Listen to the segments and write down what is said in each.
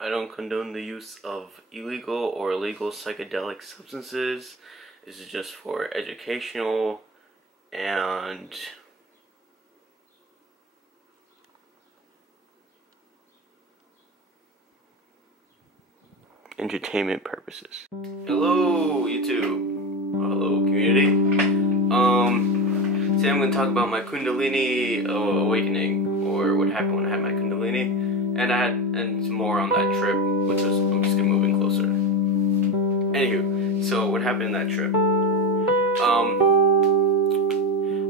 I don't condone the use of illegal or illegal psychedelic substances. This is just for educational and entertainment purposes. Hello YouTube. Hello community. Today I'm going to talk about my kundalini awakening, or what happened when I had my kundalini, and some more on that trip, which was, I'm just going to move in closer. Anywho, so what happened in that trip?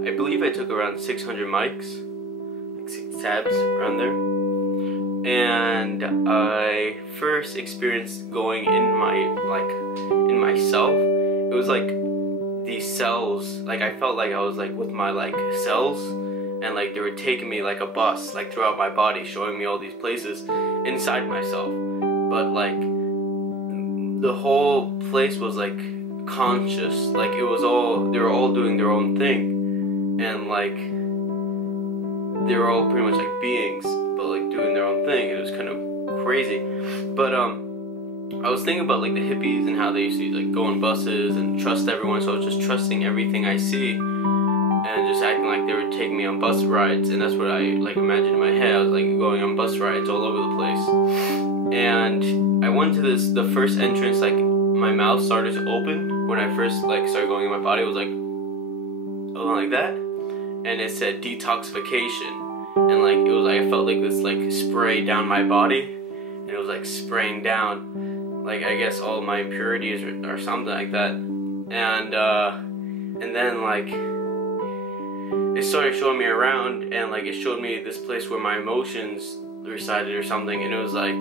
I believe I took around 600 mics, like 6 tabs around there. And I first experienced going in myself. It was like these cells, like I felt like I was like with my like cells, and like they were taking me like a bus, like throughout my body, showing me all these places inside myself. But like the whole place was like conscious, like it was all, they were all doing their own thing, and like they were all pretty much like beings, but like doing their own thing. It was kind of crazy. But I was thinking about like the hippies and how they used to like go on buses and trust everyone, so I was just trusting everything I see and just acting like they were taking me on bus rides, and that's what I like imagined in my head. I was like going on bus rides all over the place. And I went to the first entrance, like my mouth started to open when I first like started going in my body. It was like like that, and it said detoxification. And like it was like I felt like this like spray down my body, and it was like spraying down, like I guess all my impurities or something like that. And then like it started showing me around, and like it showed me this place where my emotions resided or something, and it was like,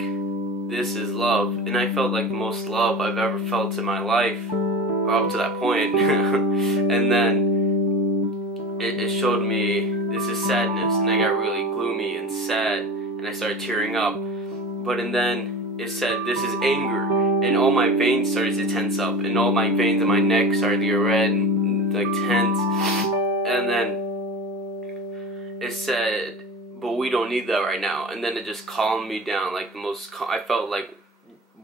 this is love. And I felt like the most love I've ever felt in my life up to that point. And then it showed me this is sadness, and I got really gloomy and sad, and I started tearing up. And then it said this is anger, and all my veins started to tense up, and all my veins in my neck started to get red and like tense. And then it said, but we don't need that right now. And then it just calmed me down, like the most I felt like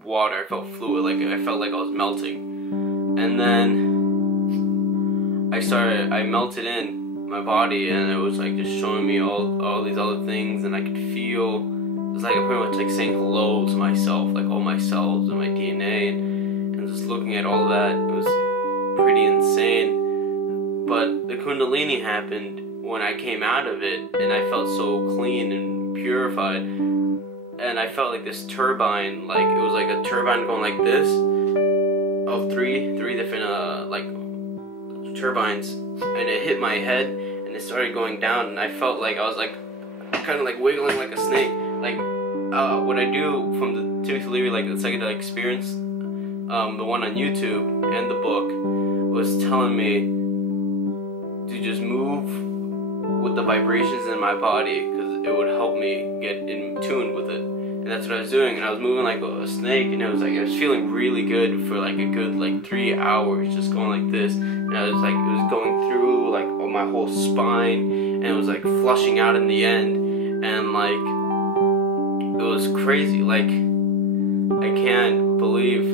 water, I felt fluid, like I felt like I was melting. And then I melted in my body, and it was like just showing me all these other things, and I could feel, it was like I pretty much like saying hello to myself, like all my cells and my DNA, and just looking at all that. It was pretty insane. But the kundalini happened when I came out of it, and I felt so clean and purified, and I felt like this turbine, like it was like a turbine going like this, of three different like turbines, and it hit my head, and it started going down, and I felt like I was like kind of like wiggling like a snake. Like what I do from the Timothy Leary, like the psychedelic experience, the one on YouTube and the book, was telling me to just move with the vibrations in my body, because it would help me get in tune with it. And that's what I was doing, and I was moving like a snake, and it was like I was feeling really good for like a good like 3 hours, just going like this. And I was like, it was going through like my whole spine, and it was like flushing out in the end, and like it was crazy. Like I can't believe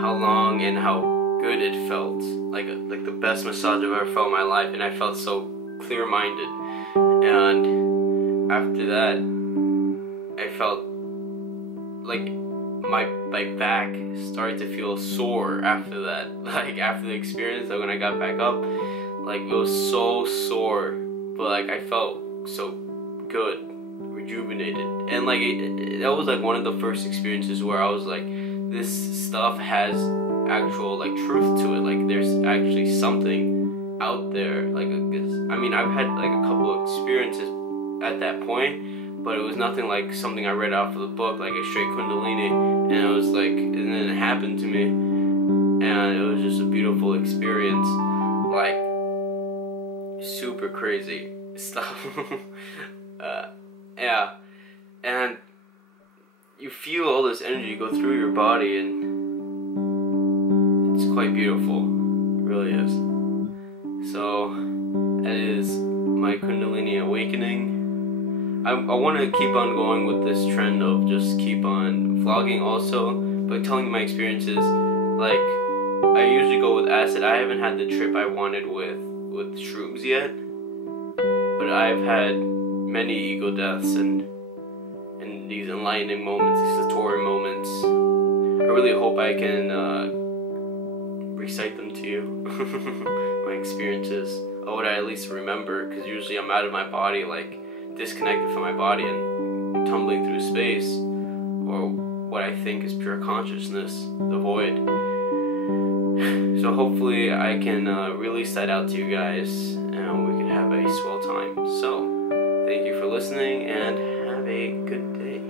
how long and how good it felt. Like the best massage I've ever felt in my life, and I felt so clear-minded. And after that, I felt like my back started to feel sore after that. Like after the experience, like when I got back up, like it was so sore, but like I felt so good, rejuvenated. And like that was like one of the first experiences where I was like, this stuff has actual like truth to it. Like there's actually something out there. Like I mean, I've had like a couple of experiences at that point, but it was nothing like something I read off of the book, like a straight kundalini. And it was like, and then it happened to me, and it was just a beautiful experience, like super crazy stuff. Yeah, and you feel all this energy go through your body, and it's quite beautiful. It really is. So that is my kundalini awakening. I want to keep on going with this trend of just keep on vlogging also, but telling my experiences. Like, I usually go with acid. I haven't had the trip I wanted with shrooms yet, but I've had many ego deaths and these enlightening moments, these satori moments. I really hope I can recite them to you, my experiences. Or would I at least remember, because usually I'm out of my body, like disconnected from my body and tumbling through space, or what I think is pure consciousness, the void. So hopefully I can release that out to you guys, and we can have a swell time. So, thank you for listening, and have a good day.